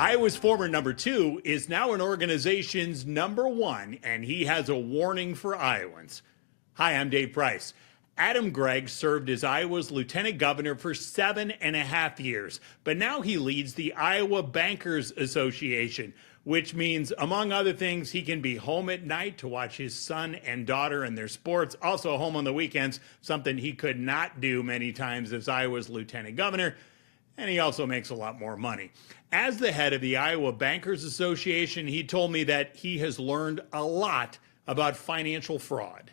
Iowa's former number 2 is now an organization's number 1, and he has a warning for Iowans. Hi, I'm Dave Price. Adam Gregg served as Iowa's lieutenant governor for 7.5 years, but now he leads the Iowa Bankers Association, which means, among other things, he can be home at night to watch his son and daughter and their sports, also home on the weekends, something he could not do many times as Iowa's lieutenant governor, and he also makes a lot more money. As the head of the Iowa Bankers Association, he told me that he has learned a lot about financial fraud.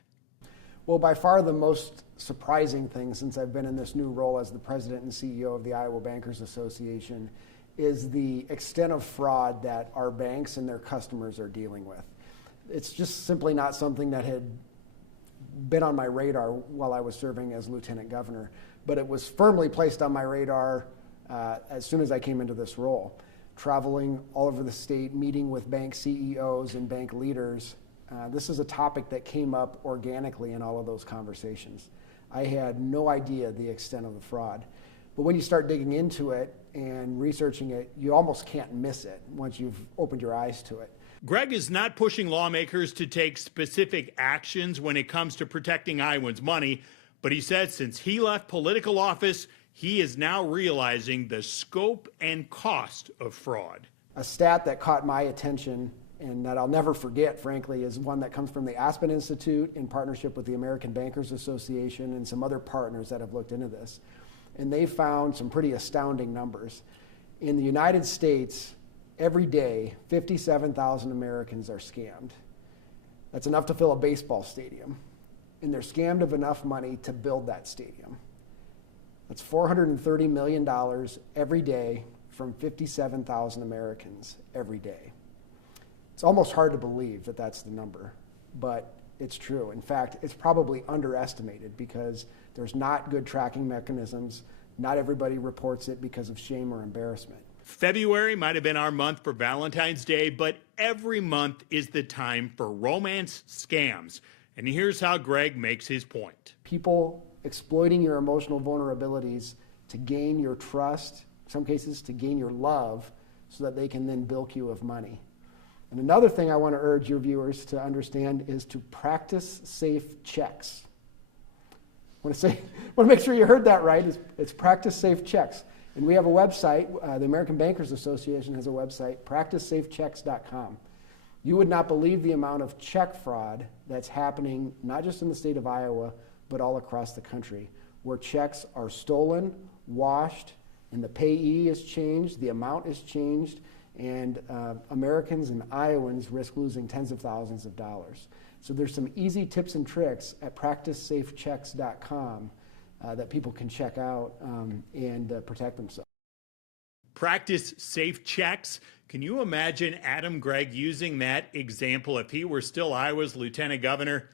Well, by far the most surprising thing since I've been in this new role as the president and CEO of the Iowa Bankers Association is the extent of fraud that our banks and their customers are dealing with. It's just simply not something that had been on my radar while I was serving as lieutenant governor, but it was firmly placed on my radar as soon as I came into this role. Traveling all over the state, meeting with bank CEOs and bank leaders, this is a topic that came up organically in all of those conversations. I had no idea the extent of the fraud. But when you start digging into it and researching it, you almost can't miss it once you've opened your eyes to it. Gregg is not pushing lawmakers to take specific actions when it comes to protecting Iowans' money, but he says since he left political office, he is now realizing the scope and cost of fraud. A stat that caught my attention and that I'll never forget, frankly, is one that comes from the Aspen Institute in partnership with the American Bankers Association and some other partners that have looked into this. And they found some pretty astounding numbers. In the United States, every day, 57,000 Americans are scammed. That's enough to fill a baseball stadium. And they're scammed of enough money to build that stadium. That's $430 million every day from 57,000 Americans every day. It's almost hard to believe that that's the number, but it's true. In fact, it's probably underestimated because there's not good tracking mechanisms. Not everybody reports it because of shame or embarrassment. February might have been our month for Valentine's Day, but every month is the time for romance scams. And here's how Gregg makes his point. People exploiting your emotional vulnerabilities to gain your trust, in some cases to gain your love, so that they can then bilk you of money. And another thing I want to urge your viewers to understand is to practice safe checks. I want to make sure you heard that right. It's practice safe checks. And we have a website, the American Bankers Association has a website, practicesafechecks.com. You would not believe the amount of check fraud that's happening, not just in the state of Iowa, but all across the country, where checks are stolen, washed, and the payee is changed, the amount is changed, and Americans and Iowans risk losing tens of thousands of dollars. So there's some easy tips and tricks at practicesafechecks.com that people can check out and protect themselves. Practice safe checks. Can you imagine Adam Gregg using that example if he were still Iowa's lieutenant governor?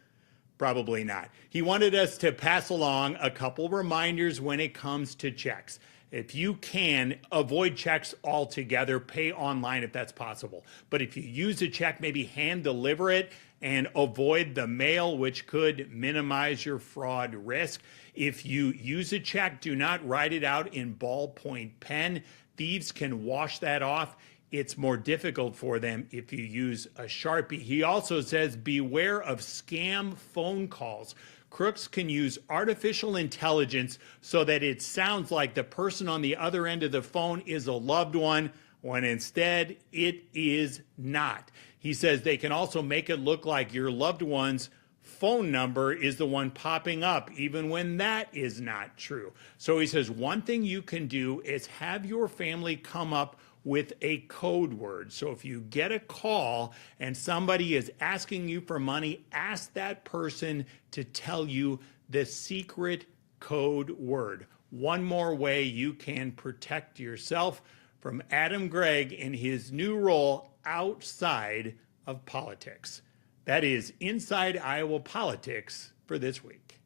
Probably not. He wanted us to pass along a couple reminders when it comes to checks. If you can, avoid checks altogether, pay online if that's possible. But if you use a check, maybe hand deliver it and avoid the mail, which could minimize your fraud risk. If you use a check, do not write it out in ballpoint pen. Thieves can wash that off. It's more difficult for them if you use a Sharpie. He also says beware of scam phone calls. Crooks can use artificial intelligence so that it sounds like the person on the other end of the phone is a loved one, when instead it is not. He says they can also make it look like your loved one's phone number is the one popping up, even when that is not true. So he says one thing you can do is have your family come up with a code word. So if you get a call and somebody is asking you for money, ask that person to tell you the secret code word. One more way you can protect yourself from Adam Gregg in his new role outside of politics. That is Inside Iowa Politics for this week.